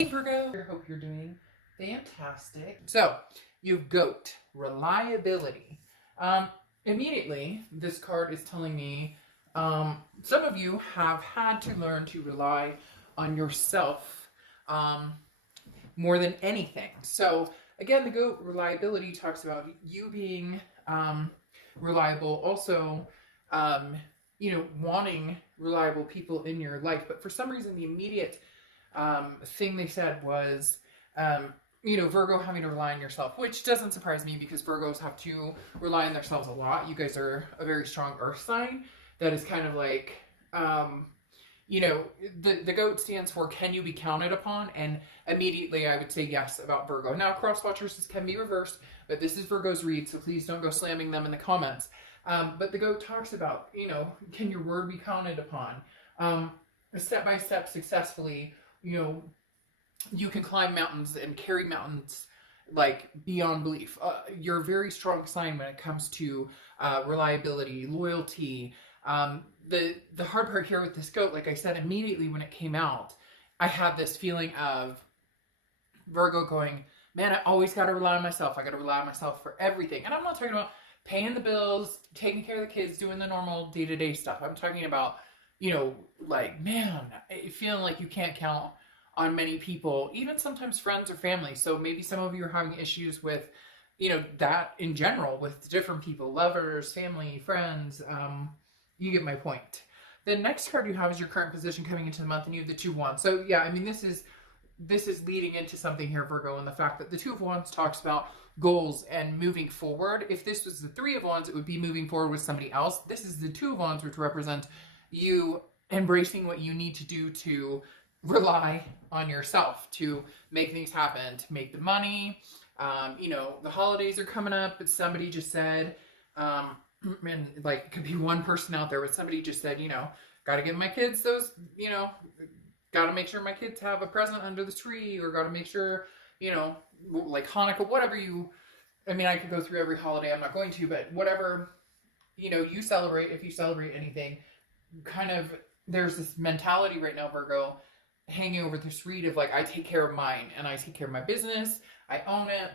Hey Virgo, I hope you're doing fantastic. So, you've goat, reliability. Immediately, this card is telling me some of you have had to learn to rely on yourself more than anything. So, again, the goat reliability talks about you being reliable, also, wanting reliable people in your life. But for some reason, the immediate thing they said was, Virgo having to rely on yourself, which doesn't surprise me because Virgos have to rely on themselves a lot. You guys are a very strong earth sign that is kind of like, the goat stands for can you be counted upon? And immediately I would say yes about Virgo. Now, cross watchers, this can be reversed, but this is Virgo's read, so please don't go slamming them in the comments. But the goat talks about, can your word be counted upon? Step by step, successfully, you can climb mountains and carry mountains like beyond belief. You're a very strong sign when it comes to reliability, loyalty. The hard part here with this goat, like I said, immediately when it came out, I had this feeling of Virgo going, man, I always got to rely on myself. I got to rely on myself for everything. And I'm not talking about paying the bills, taking care of the kids, doing the normal day-to-day stuff. I'm talking about, man, feeling like you can't count on many people, even sometimes friends or family. So maybe some of you are having issues with, that in general with different people, lovers, family, friends. You get my point. The next card you have is your current position coming into the month, and you have the Two of Wands. So yeah, I mean, this is leading into something here, Virgo, and the fact that the Two of Wands talks about goals and moving forward. If this was the Three of Wands, it would be moving forward with somebody else. This is the Two of Wands, which represent you embracing what you need to do to rely on yourself, to make things happen, to make the money. The holidays are coming up, but somebody just said, and like it could be one person out there, but somebody just said, got to give my kids those, got to make sure my kids have a present under the tree, or got to make sure, like Hanukkah, whatever I could go through every holiday. I'm not going to, but whatever, you celebrate, if you celebrate anything, kind of, there's this mentality right now, Virgo, hanging over this read of like, I take care of mine and I take care of my business. I own it.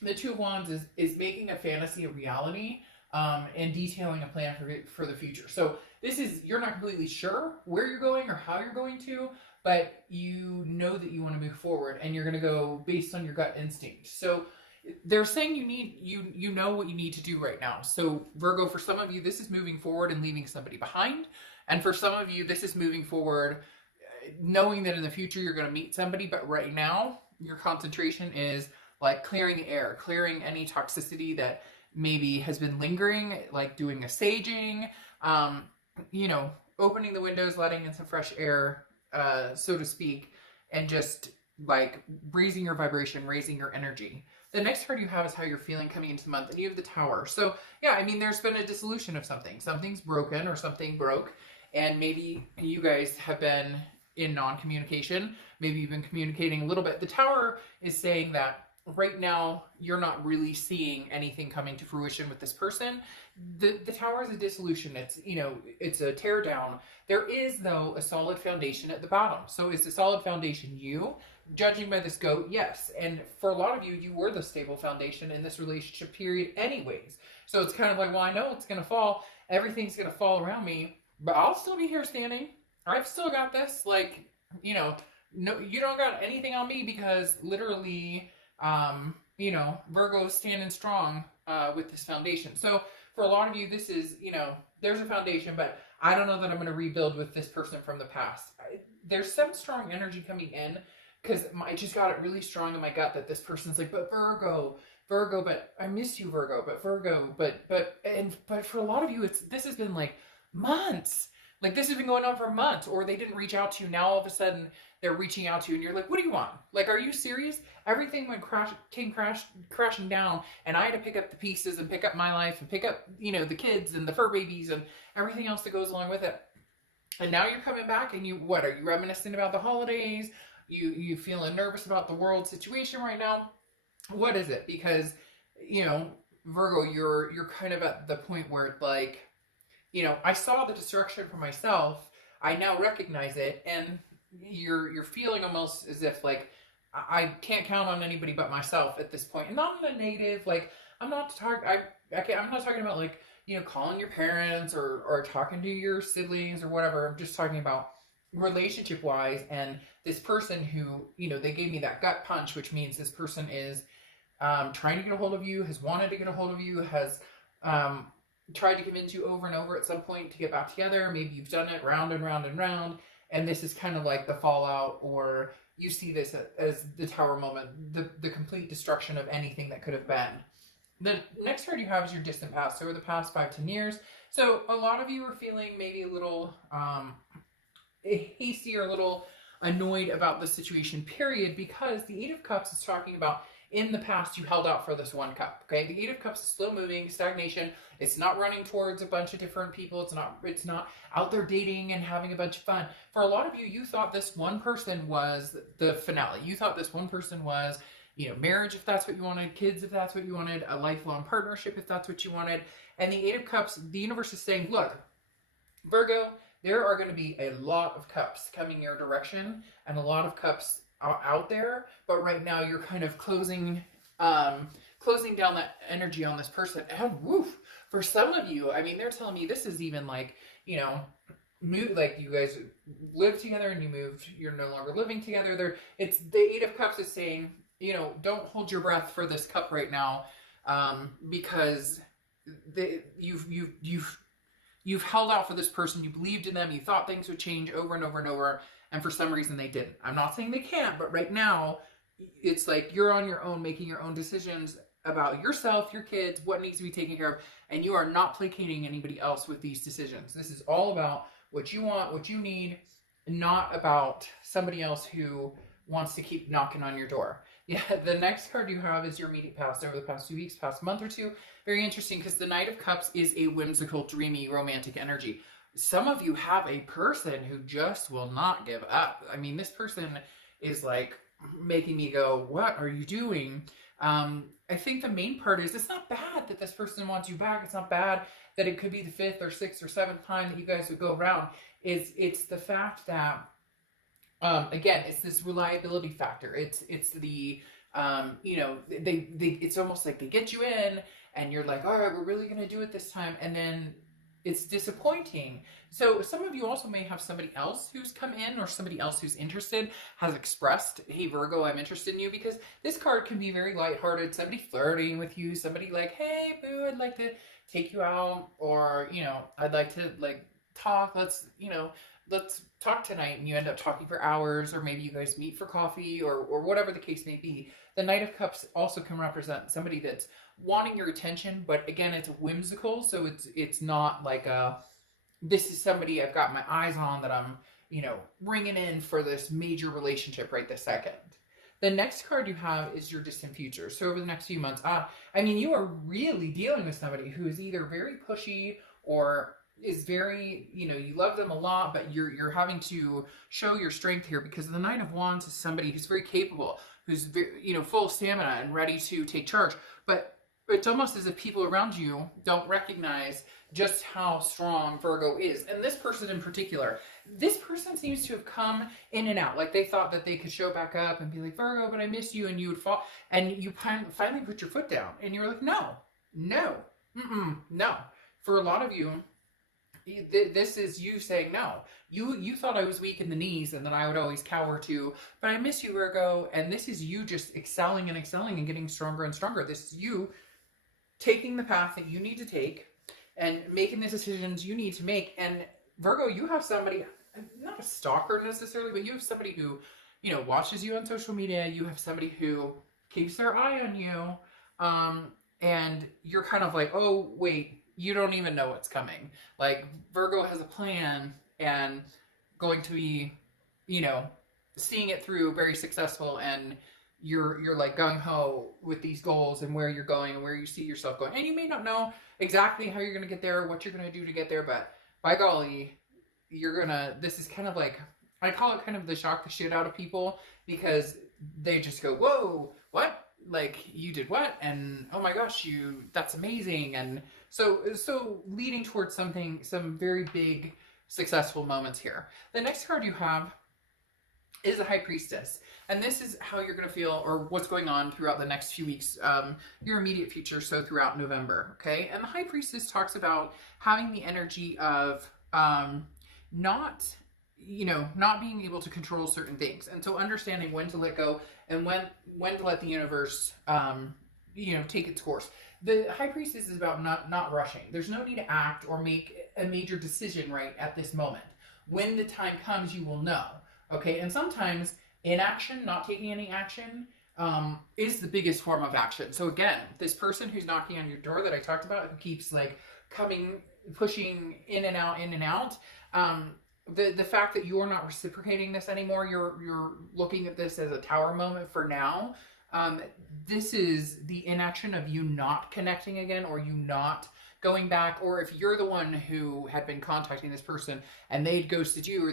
The Two of Wands is making a fantasy a reality, and detailing a plan for the future. So this is, you're not completely sure where you're going or how you're going to, but you know that you want to move forward and you're going to go based on your gut instinct. So they're saying you know what you need to do right now. So Virgo, for some of you, this is moving forward and leaving somebody behind. And for some of you, this is moving forward knowing that in the future you're going to meet somebody, but right now your concentration is like clearing the air, clearing any toxicity that maybe has been lingering, like doing a saging, opening the windows, letting in some fresh air, so to speak, and just like raising your vibration, raising your energy. The next card you have is how you're feeling coming into the month, and you have the Tower. So yeah, I mean, there's been a dissolution of something. Something's broken or something broke, and maybe you guys have been in non-communication. Maybe you've been communicating a little bit. The Tower is saying that right now you're not really seeing anything coming to fruition with this person. The Tower is a dissolution. It's a tear down. There is, though, a solid foundation at the bottom. So is the solid foundation you? Judging by this goat, yes. And for a lot of you, you were the stable foundation in this relationship period anyways. So it's kind of like, well, I know it's going to fall. Everything's going to fall around me, but I'll still be here standing. I've still got this. Like, no, you don't got anything on me because literally, Virgo's standing strong with this foundation. So for a lot of you, this is, there's a foundation, but I don't know that I'm going to rebuild with this person from the past. There's some strong energy coming in because I just got it really strong in my gut that this person's like, but Virgo, but I miss you, Virgo, but Virgo, but for a lot of you, this has been like months. Like this has been going on for months, or they didn't reach out to you. Now all of a sudden they're reaching out to you and you're like, what do you want? Like, are you serious? Everything came crashing down, and I had to pick up the pieces and pick up my life and pick up, the kids and the fur babies and everything else that goes along with it. And now you're coming back and what are you reminiscing about the holidays? You feeling nervous about the world situation right now? What is it? Because, Virgo, you're kind of at the point where it's like, I saw the destruction for myself. I now recognize it. And you're feeling almost as if like I can't count on anybody but myself at this point, and not in a negative like I'm not talking I'm not talking about like calling your parents or talking to your siblings or whatever. I'm just talking about relationship wise, and this person who they gave me that gut punch, which means this person is trying to get a hold of you, has wanted to get a hold of you, has tried to convince you over and over at some point to get back together. Maybe you've done it round and round and round, and this is kind of like the fallout, or you see this as the tower moment, the complete destruction of anything that could have been. The next card you have is your distant past, so over the past 5-10 years. So a lot of you are feeling maybe a little hasty or a little annoyed about the situation, period, because the Eight of Cups is talking about in the past you held out for this one cup. Okay, the Eight of Cups is slow moving, stagnation. It's not running towards a bunch of different people. It's not out there dating and having a bunch of fun. For a lot of you, you thought this one person was the finale. You thought this one person was marriage, if that's what you wanted, kids, if that's what you wanted, a lifelong partnership, if that's what you wanted. And the Eight of Cups, the universe is saying, look, Virgo, there are going to be a lot of cups coming your direction and a lot of cups out there, but right now you're kind of closing down that energy on this person. And woof, for some of you, I mean, they're telling me this is even like, like you guys live together and you moved, you're no longer living together. It's the Eight of Cups is saying, don't hold your breath for this cup right now, because you've held out for this person, you believed in them, you thought things would change over and over and over, and for some reason they didn't. I'm not saying they can't, but right now, it's like you're on your own, making your own decisions about yourself, your kids, what needs to be taken care of, and you are not placating anybody else with these decisions. This is all about what you want, what you need, not about somebody else who wants to keep knocking on your door. Yeah, the next card you have is your immediate past, over the past 2 weeks, past month or two. Very interesting, because the Knight of Cups is a whimsical, dreamy, romantic energy. Some of you have a person who just will not give up. I mean, this person is like making me go, what are you doing? I think the main part is it's not bad that this person wants you back. It's not bad that it could be the 5th or 6th or 7th time that you guys would go around. It's the fact that again, it's this reliability factor. It's the it's almost like they get you in and you're like, all right, we're really gonna do it this time, and then it's disappointing. So some of you also may have somebody else who's come in, or somebody else who's interested has expressed, hey Virgo, I'm interested in you, because this card can be very lighthearted. Somebody flirting with you, somebody like, hey boo, I'd like to take you out, or I'd like to like talk, let's talk tonight, and you end up talking for hours, or maybe you guys meet for coffee, or whatever the case may be. The Knight of Cups also can represent somebody that's wanting your attention, but again, it's whimsical, so it's not like this is somebody I've got my eyes on that I'm bringing in for this major relationship right this second. The next card you have is your distant future. So over the next few months, you are really dealing with somebody who is either very pushy or is very, you love them a lot, but you're having to show your strength here, because the Knight of Wands is somebody who's very capable, who's very, full of stamina and ready to take charge. But it's almost as if people around you don't recognize just how strong Virgo is. And this person in particular, this person seems to have come in and out. Like they thought that they could show back up and be like, Virgo, but I miss you. And you would fall. And you finally put your foot down. And you're like, no. For a lot of you, this is you saying no. You thought I was weak in the knees and that I would always cower to, but I miss you, Virgo. And this is you just excelling and getting stronger and stronger. This is you taking the path that you need to take and making the decisions you need to make. And Virgo, you have somebody, not a stalker necessarily, but you have somebody who, watches you on social media. You have somebody who keeps their eye on you. And you're kind of like, oh, wait, you don't even know what's coming. Like Virgo has a plan and going to be, seeing it through, very successful, and you're like gung-ho with these goals and where you're going and where you see yourself going. And you may not know exactly how you're going to get there, what you're going to do to get there, but by golly, this is kind of like, I call it kind of the shock the shit out of people, because they just go, whoa, what? Like you did what? And oh my gosh, that's amazing. And so leading towards some very big successful moments here. The next card you have is the High Priestess. And this is how you're going to feel, or what's going on throughout the next few weeks, your immediate future, so throughout November, okay? And the High Priestess talks about having the energy of not, not being able to control certain things. And so understanding when to let go and when to let the universe, take its course. The High Priestess is about not rushing. There's no need to act or make a major decision right at this moment. When the time comes, you will know. Okay, and sometimes inaction, not taking any action, is the biggest form of action. So again, this person who's knocking on your door that I talked about, who keeps like pushing in and out, the fact that you're not reciprocating this anymore, you're looking at this as a tower moment for now. This is the inaction of you not connecting again, or you not going back, or if you're the one who had been contacting this person and they'd ghosted you, or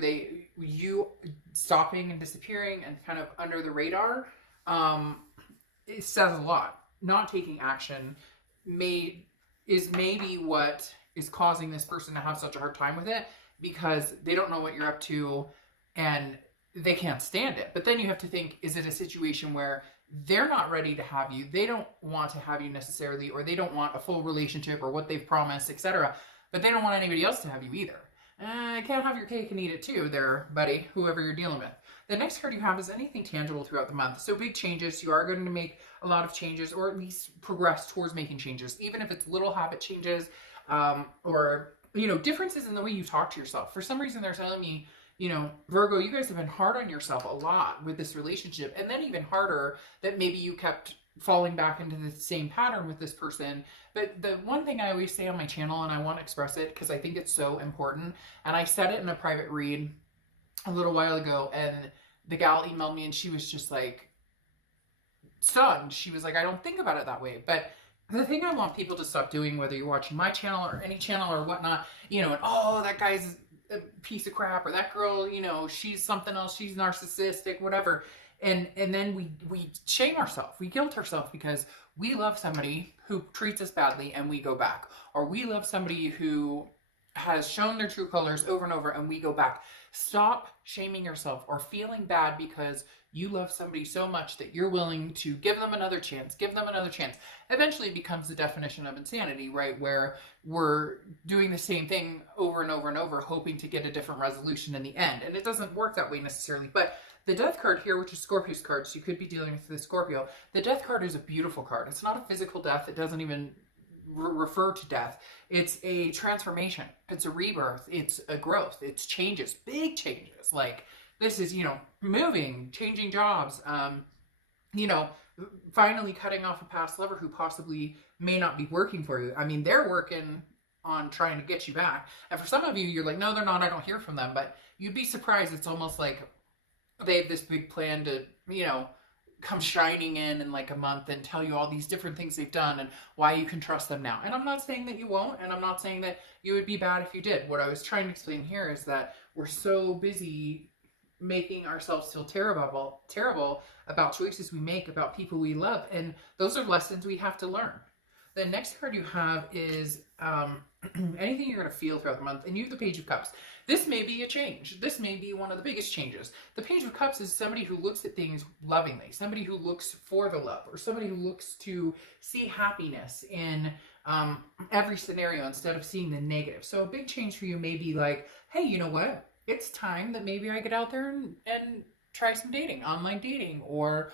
you stopping and disappearing and kind of under the radar, it says a lot. Not taking action is maybe what is causing this person to have such a hard time with it, because they don't know what you're up to and they can't stand it. But then you have to think, is it a situation where they're not ready to have you, they don't want to have you necessarily, or they don't want a full relationship or what they've promised, etc., but they don't want anybody else to have you either. Can't have your cake and eat it too there, buddy, whoever you're dealing with. The next card you have is anything tangible throughout the month. So big changes. You are going to make a lot of changes, or at least progress towards making changes, even if it's little habit changes, or differences in the way you talk to yourself. For some reason, they're telling me, Virgo, you guys have been hard on yourself a lot with this relationship, and then even harder that maybe you kept falling back into the same pattern with this person. But the one thing I always say on my channel, and I want to express it because I think it's so important, and I said it in a private read a little while ago, and the gal emailed me and she was just like stunned. She was like, I don't think about it that way. But the thing I want people to stop doing, whether you're watching my channel or any channel or whatnot, and that guy's a piece of crap, or that girl, she's something else, she's narcissistic, whatever. And then we shame ourselves, we guilt ourselves because we love somebody who treats us badly and we go back. Or we love somebody who has shown their true colors over and over and we go back. Stop shaming yourself or feeling bad because you love somebody so much that you're willing to give them another chance, Eventually it becomes the definition of insanity, right? Where we're doing the same thing over and over and over, hoping to get a different resolution in the end. And it doesn't work that way necessarily. But the Death card here, which is Scorpio's card, so you could be dealing with the Scorpio. The Death card is a beautiful card. It's not a physical death. It doesn't even refer to death. It's a transformation. It's a rebirth. It's a growth. It's changes, big changes. Like this is, moving, changing jobs, finally cutting off a past lover who possibly may not be working for you. I mean, they're working on trying to get you back. And for some of you, you're like, no, they're not. I don't hear from them. But you'd be surprised. It's almost like they have this big plan to, come shining in like a month and tell you all these different things they've done and why you can trust them now. And I'm not saying that you won't, and I'm not saying that you would be bad if you did. What I was trying to explain here is that we're so busy making ourselves feel terrible about choices we make, about people we love, and those are lessons we have to learn. The next card you have is anything you're going to feel throughout the month, and you have the Page of Cups. This may be a change. This may be one of the biggest changes. The Page of Cups is somebody who looks at things lovingly, somebody who looks for the love, or somebody who looks to see happiness in every scenario instead of seeing the negative. So a big change for you may be like, hey, you know what? It's time that maybe I get out there and try some dating, online dating, or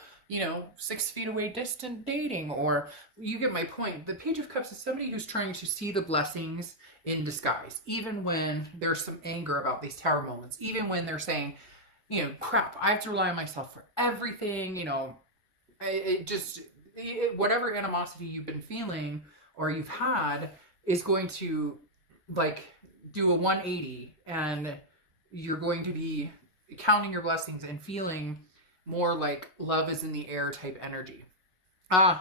6 feet away distant dating, or you get my point. The Page of Cups is somebody who's trying to see the blessings in disguise, even when there's some anger about these tower moments, even when they're saying, crap, I have to rely on myself for everything, whatever animosity you've been feeling or you've had is going to do a 180, and you're going to be counting your blessings and feeling more like love is in the air type energy.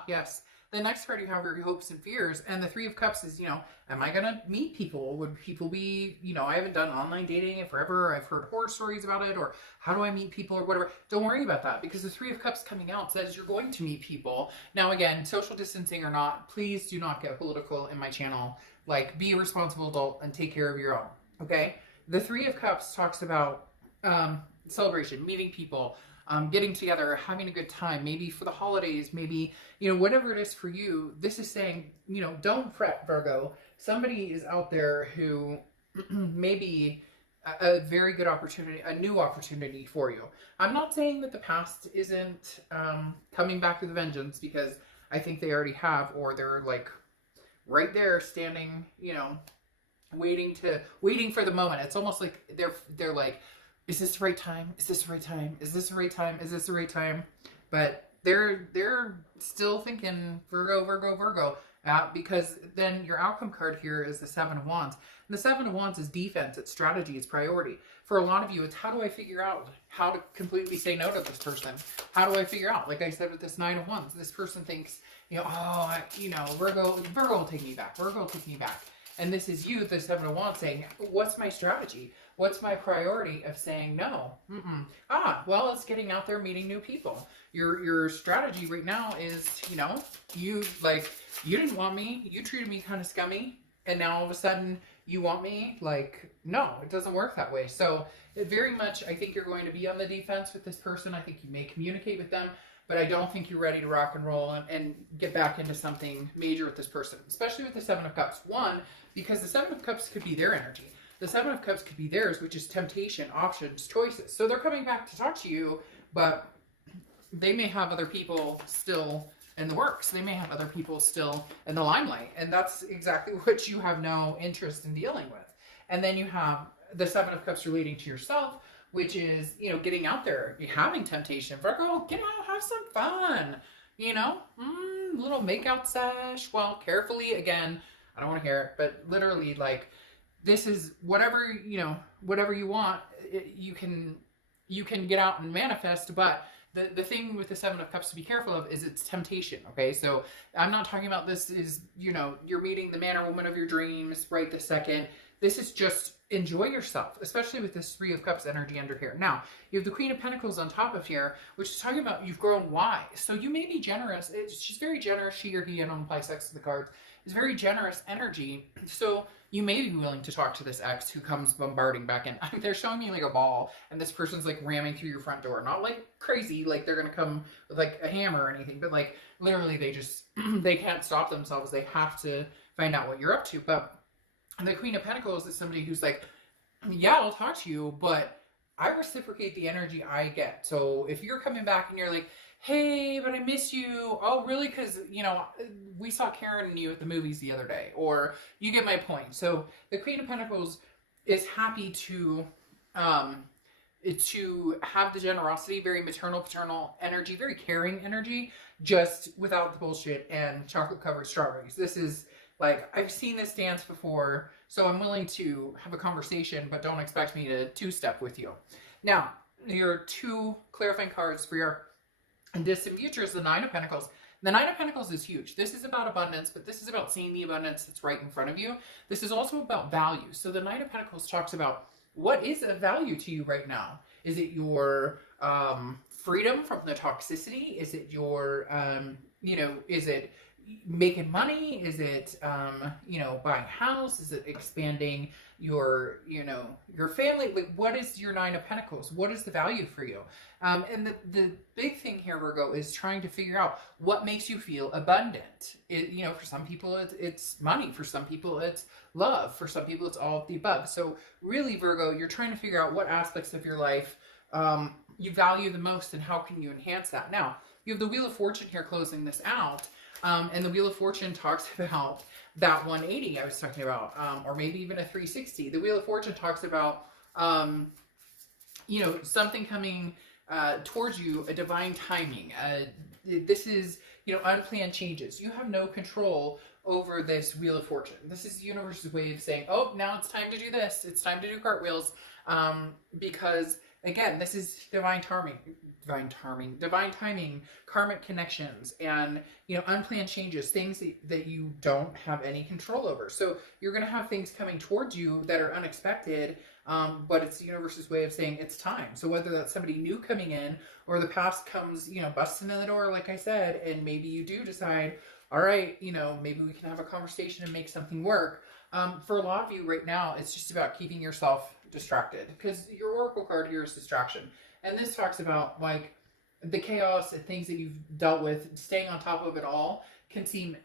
Yes. The next card you have are your hopes and fears. And the Three of Cups is, am I going to meet people? Would people be, I haven't done online dating in forever. I've heard horror stories about it, or how do I meet people or whatever. Don't worry about that, because the Three of Cups coming out says you're going to meet people. Now, again, social distancing or not, please do not get political in my channel. Be a responsible adult and take care of your own. Okay. The Three of Cups talks about, celebration, meeting people, getting together, having a good time, maybe for the holidays, maybe, whatever it is for you. This is saying, don't fret, Virgo. Somebody is out there who maybe a very good opportunity, a new opportunity for you. I'm not saying that the past isn't coming back with a vengeance, because I think they already have, or they're like right there standing, waiting for the moment. It's almost like they're like, is this the right time? Is this the right time? Is this the right time? Is this the right time? But they're still thinking Virgo, Virgo, Virgo. Because then your outcome card here is the Seven of Wands. And the Seven of Wands is defense, it's strategy, it's priority. For a lot of you, it's how do I figure out how to completely say no to this person? How do I figure out? Like I said with this Nine of Wands, this person thinks, Virgo will take me back. Virgo will take me back. And this is you, the Seven of Wands, saying, what's my strategy? What's my priority of saying no? Well, it's getting out there, meeting new people. Your strategy right now is, you didn't want me. You treated me kind of scummy. And now all of a sudden you want me? No, it doesn't work that way. So very much, I think you're going to be on the defense with this person. I think you may communicate with them, but I don't think you're ready to rock and roll and get back into something major with this person, especially with the Seven of Cups. One, because the Seven of Cups could be their energy. The Seven of Cups could be theirs, which is temptation, options, choices. So they're coming back to talk to you, but they may have other people still in the works. They may have other people still in the limelight. And that's exactly what you have no interest in dealing with. And then you have the Seven of Cups relating to yourself, which is, getting out there, having temptation. Virgo, get out, have some fun, little makeout sesh. Well, carefully, again, I don't want to hear it, but literally, this is whatever you want, you can get out and manifest. But the thing with the Seven of Cups to be careful of is it's temptation. Okay, so I'm not talking about this is, you're meeting the man or woman of your dreams right this second. This is just enjoy yourself, especially with this Three of Cups energy under here. Now, you have the Queen of Pentacles on top of here, which is talking about you've grown wise. So you may be generous. She's very generous. She or he, I don't apply sex to the cards, is very generous energy. So you may be willing to talk to this ex who comes bombarding back in. They're showing me a ball, and this person's ramming through your front door. Not crazy, they're going to come with a hammer or anything, but literally they just, they can't stop themselves. They have to find out what you're up to. But the Queen of Pentacles is somebody who's yeah, I'll talk to you, but I reciprocate the energy I get. So if you're coming back and you're like, hey, but I miss you. Oh, really? Because, we saw Karen and you at the movies the other day. Or you get my point. So the Queen of Pentacles is happy to have the generosity, very maternal, paternal energy, very caring energy, just without the bullshit and chocolate-covered strawberries. This is I've seen this dance before, so I'm willing to have a conversation, but don't expect me to two-step with you. Now, your two clarifying cards for your distant future is the Nine of Pentacles. The Nine of Pentacles is huge. This is about abundance, but this is about seeing the abundance that's right in front of you. This is also about value. So the Nine of Pentacles talks about what is of value to you right now. Is it your freedom from the toxicity? Is it your, is it making money? Is it, buying a house? Is it expanding your, your family? What is your Nine of Pentacles? What is the value for you? And the big thing here, Virgo, is trying to figure out what makes you feel abundant. For some people, it's money. For some people, it's love. For some people, it's all of the above. So really, Virgo, you're trying to figure out what aspects of your life you value the most and how can you enhance that. Now, you have the Wheel of Fortune here closing this out. And the Wheel of Fortune talks about that 180 I was talking about, or maybe even a 360. The Wheel of Fortune talks about, something coming towards you, a divine timing. This is, unplanned changes. You have no control over this Wheel of Fortune. This is the universe's way of saying, oh, now it's time to do this. It's time to do cartwheels. Because, again, this is divine timing, karmic connections, and, unplanned changes, things that you don't have any control over. So you're going to have things coming towards you that are unexpected, but it's the universe's way of saying it's time. So whether that's somebody new coming in or the past comes, busting in the door, like I said, and maybe you do decide, all right, maybe we can have a conversation and make something work. For a lot of you right now, it's just about keeping yourself distracted, because your oracle card here is distraction. And this talks about like the chaos and things that you've dealt with. Staying on top of it all can seem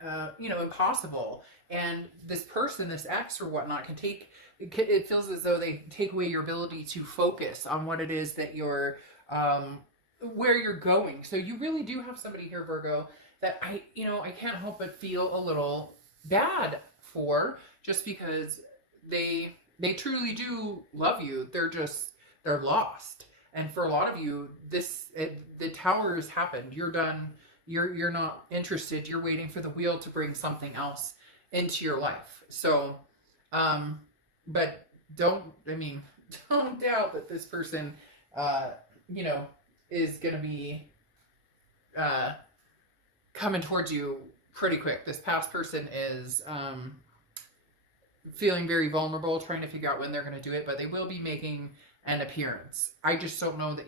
impossible. And this person, this ex or whatnot, it feels as though they take away your ability to focus on what it is that you're where you're going. So you really do have somebody here, Virgo, that I can't help but feel a little bad for, just because they truly do love you. They're lost. And for a lot of you, the tower has happened. You're done. You're not interested. You're waiting for the wheel to bring something else into your life. So, but don't doubt that this person, is going to be coming towards you pretty quick. This past person is feeling very vulnerable, trying to figure out when they're going to do it, but they will be making an appearance. I just don't know that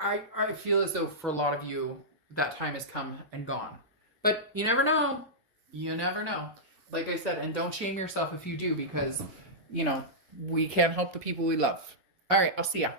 I feel as though for a lot of you, that time has come and gone. But you never know. You never know. Like I said, and don't shame yourself if you do, because, we can't help the people we love. All right, I'll see ya.